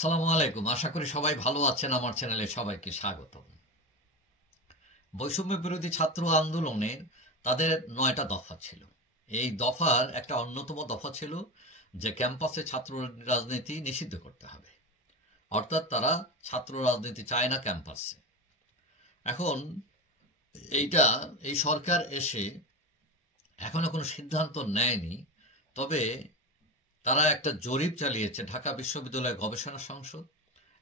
আসসালামু আলাইকুম। আশা করি সবাই ভালো আছেন। আমার চ্যানেলে সবাইকে স্বাগতম। বৈষম্য বিরোধী ছাত্র আন্দোলনের তাদের ৯টা দফা ছিল। এই দফার একটা অন্যতম দফা ছিল যে ক্যাম্পাসে ছাত্র রাজনীতি নিষিদ্ধ করতে হবে। অর্থাৎ তারা ছাত্র রাজনীতি চায় না ক্যাম্পাসে। এখন এইটা এই সরকার এসে এখনো কোনো সিদ্ধান্ত নেয়নি। তবে তারা একটা জরিপ চালিয়েছে ঢাকা বিশ্ববিদ্যালয় গবেষণা সংসদ,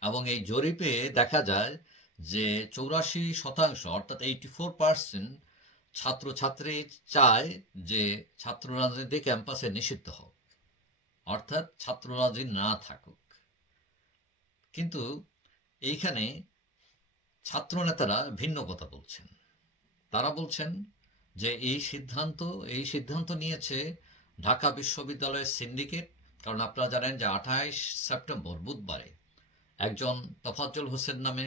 এবং এই জরিপে দেখা যায় যে 84% অর্থাৎ 84% ছাত্রছাত্রী চায় যে ছাত্র রাজনীতি ক্যাম্পাসে নিষিদ্ধ হোক, অর্থাৎ ছাত্র রাজনীতি না থাকুক। কিন্তু এইখানে ছাত্র নেতারা ভিন্ন কথা বলছেন। তারা বলছেন যে এই সিদ্ধান্ত নিয়েছে ঢাকা বিশ্ববিদ্যালয়ের সিন্ডিকেট। কারণ আপনারা জানেন যে 28 সেপ্টেম্বর বুধবারে একজন তোফাজ্জল হোসেন নামে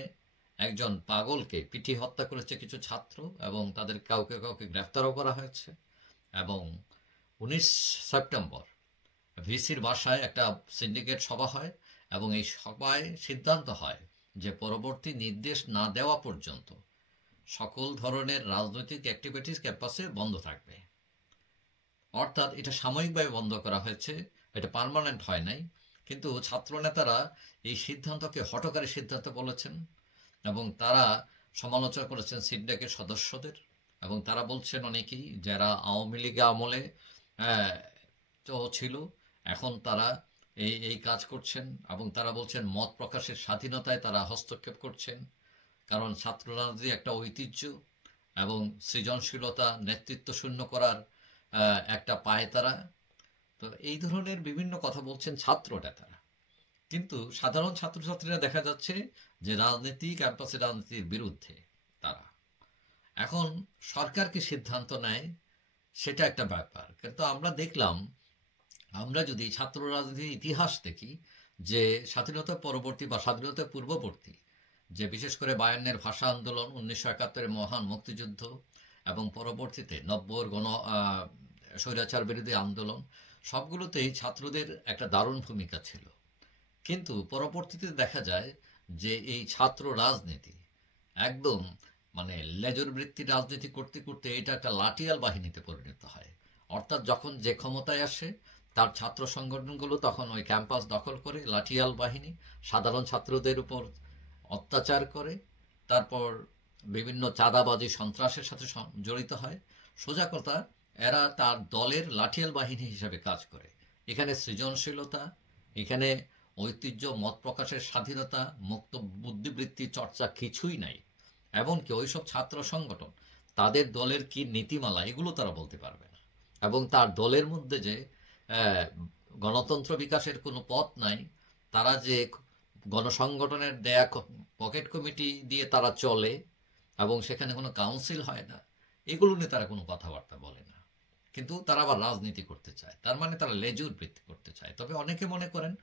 একজন পাগলকে পিটিয়ে হত্যা করেছে কিছু ছাত্র, এবং তাদের কাউকে কাউকে গ্রেফতারও করা হয়েছে। এবং 19 সেপ্টেম্বর ভিসির বাসায় একটা সিন্ডিকেট সভা হয়, এবং এই সভায় সিদ্ধান্ত হয় যে পরবর্তী নির্দেশ না দেওয়া পর্যন্ত সকল ধরনের রাজনৈতিক অ্যাক্টিভিটিস ক্যাম্পাসে বন্ধ থাকবে। অর্থাৎ এটা সাময়িকভাবে বন্ধ করা হয়েছে, এটা পার্মানেন্ট হয় নাই। কিন্তু ছাত্র নেতারা এই সিদ্ধান্তকে হঠকারী সিদ্ধান্ত বলেছেন, এবং তারা সমালোচনা করেছেন সিন্ডিকেটের সদস্যদের। এবং তারা বলছেন অনেকেই যারা আওয়ামী লীগ আমলে তো ছিল, এখন তারা এই এই কাজ করছেন, এবং তারা বলছেন মত প্রকাশের স্বাধীনতায় তারা হস্তক্ষেপ করছেন। কারণ ছাত্র রাজনীতি একটা ঐতিহ্য এবং সৃজনশীলতা নেতৃত্ব শূন্য করার একটা পায়তারা। তো এই ধরনের বিভিন্ন কথা বলছেন ছাত্র নেতারা। কিন্তু সাধারণ ছাত্রছাত্রীরা দেখা যাচ্ছে যে ক্যাম্পাসে রাজনীতির বিরুদ্ধে তারা। এখন সরকার কি সিদ্ধান্ত নেয় সেটা একটা ব্যাপার। কিন্তু আমরা যদি ছাত্র রাজনীতির ইতিহাস দেখি, যে স্বাধীনতা পরবর্তী বা স্বাধীনতা পূর্ববর্তী যে বিশেষ করে 52-এর ভাষা আন্দোলন, 1971-এর মহান মুক্তিযুদ্ধ, এবং পরবর্তীতে 90-এর স্বৈরাচার বিরোধী আন্দোলন, সবগুলোতেই ছাত্রদের একটা দারুণ ভূমিকা ছিল। কিন্তু পরবর্তীতে দেখা যায় যে এই ছাত্র রাজনীতি একদম মানে লেজুর বৃত্তি রাজনীতি করতে করতে এটা একটা লাঠিয়াল বাহিনীতে পরিণত হয়। অর্থাৎ যখন যে ক্ষমতায় আসে তার ছাত্র সংগঠনগুলো তখন ওই ক্যাম্পাস দখল করে লাঠিয়াল বাহিনী সাধারণ ছাত্রদের উপর অত্যাচার করে, তারপর বিভিন্ন চাঁদাবাজি সন্ত্রাসের সাথে জড়িত হয়। সোজা কথা, এরা তার দলের লাঠিয়াল বাহিনী হিসেবে কাজ করে। এখানে সৃজনশীলতা, এখানে ঐতিহ্য, মত প্রকাশের স্বাধীনতা, মুক্ত বুদ্ধিবৃত্তি চর্চা কিছুই নাই। এমনকি ওইসব ছাত্র সংগঠন তাদের দলের কি নীতিমালা এগুলো তারা বলতে পারবে না। এবং তার দলের মধ্যে যে গণতন্ত্র বিকাশের কোনো পথ নাই, তারা যে গণসংগঠনের দেয়া পকেট কমিটি দিয়ে তারা চলে, এবং সেখানে কোনো কাউন্সিল হয় না, এগুলো নিয়ে তারা কোনো কথাবার্তা বলে না। কিন্তু তারা আবার রাজনীতি করতে চায়, তার মানে তারা লেজুর বৃত্তি করতে চায়। তবে অনেকে মনে করেন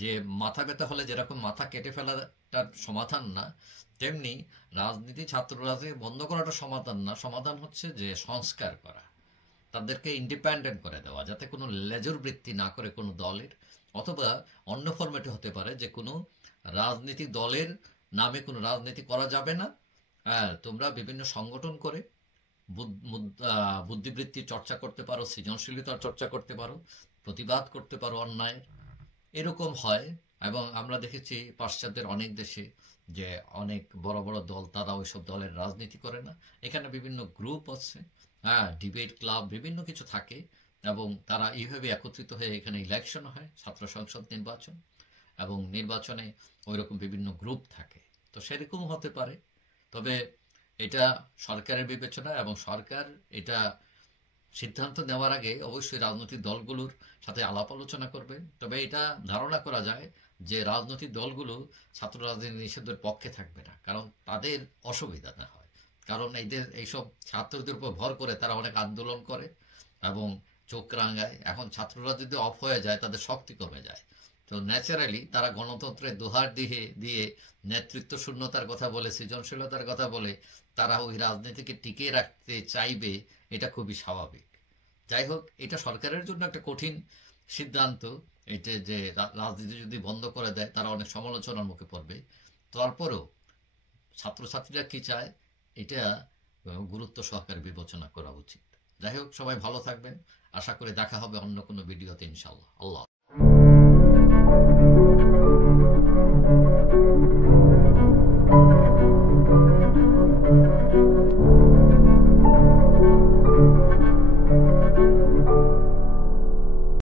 যে মাথা ব্যথা হলে যেরকম মাথা কেটে ফেলাটার সমাধান না, তেমনি ছাত্র রাজনীতি বন্ধ করাটা সমাধান না। সমাধান হচ্ছে যে সংস্কার করা, তাদেরকে ইন্ডিপেন্ডেন্ট করে দেওয়া, যাতে কোনো লেজুর বৃত্তি না করে কোনো দলের। অথবা অন্য ফরম্যাটে হতে পারে যে কোনো রাজনীতিক দলের নামে কোনো রাজনীতি করা যাবে না। হ্যাঁ, তোমরা বিভিন্ন সংগঠন করে বুদ্ধিবৃত্তির চর্চা করতে পারো, সৃজনশীলতার চর্চা করতে পারো, প্রতিবাদ করতে পারো অন্যায়ের। এরকম হয়। এবং আমরা দেখেছি পাশ্চাত্যের অনেক দেশে যে অনেক বড় বড় দল, তারা ওইসব দলের রাজনীতি করে না। এখানে বিভিন্ন গ্রুপ আছে, হ্যাঁ, ডিবেট ক্লাব, বিভিন্ন কিছু থাকে, এবং তারা এইভাবে একত্রিত হয়ে এখানে ইলেকশন হয়, ছাত্র সংসদ নির্বাচন, এবং নির্বাচনে ওইরকম বিভিন্ন গ্রুপ থাকে। তো সেরকম হতে পারে। তবে এটা সরকারের বিবেচনা, এবং সরকার এটা সিদ্ধান্ত নেওয়ার আগে অবশ্যই রাজনৈতিক দলগুলোর সাথে আলাপ আলোচনা করবে। তবে এটা ধারণা করা যায় যে রাজনৈতিক দলগুলো ছাত্র রাজনীতি নিষেধের পক্ষে থাকবে না, কারণ তাদের অসুবিধা না হয়। কারণ এইসব ছাত্রদের উপর ভর করে তারা অনেক আন্দোলন করে এবং চোখ রাঙায়। এখন ছাত্ররা যদি অফ হয়ে যায় তাদের শক্তি কমে যায়। তো ন্যাচারালি তারা গণতন্ত্রের দোহার দিয়ে নেতৃত্ব শূন্যতার কথা বলে, সৃজনশীলতার কথা বলে তারা ওই রাজনীতিকে টিকিয়ে রাখতে চাইবে। এটা খুবই স্বাভাবিক। যাই হোক, এটা সরকারের জন্য একটা কঠিন সিদ্ধান্ত, এটা যে রাজনীতি যদি বন্ধ করে দেয় তারা অনেক সমালোচনার মুখে পড়বে, তারপরেও ছাত্রছাত্রীরা কি চায় এটা গুরুত্ব সহকারে বিবেচনা করা উচিত। যাই হোক, সবাই ভালো থাকবেন। আশা করি দেখা হবে অন্য কোনো ভিডিওতে ইনশাআল্লাহ। আল্লাহ।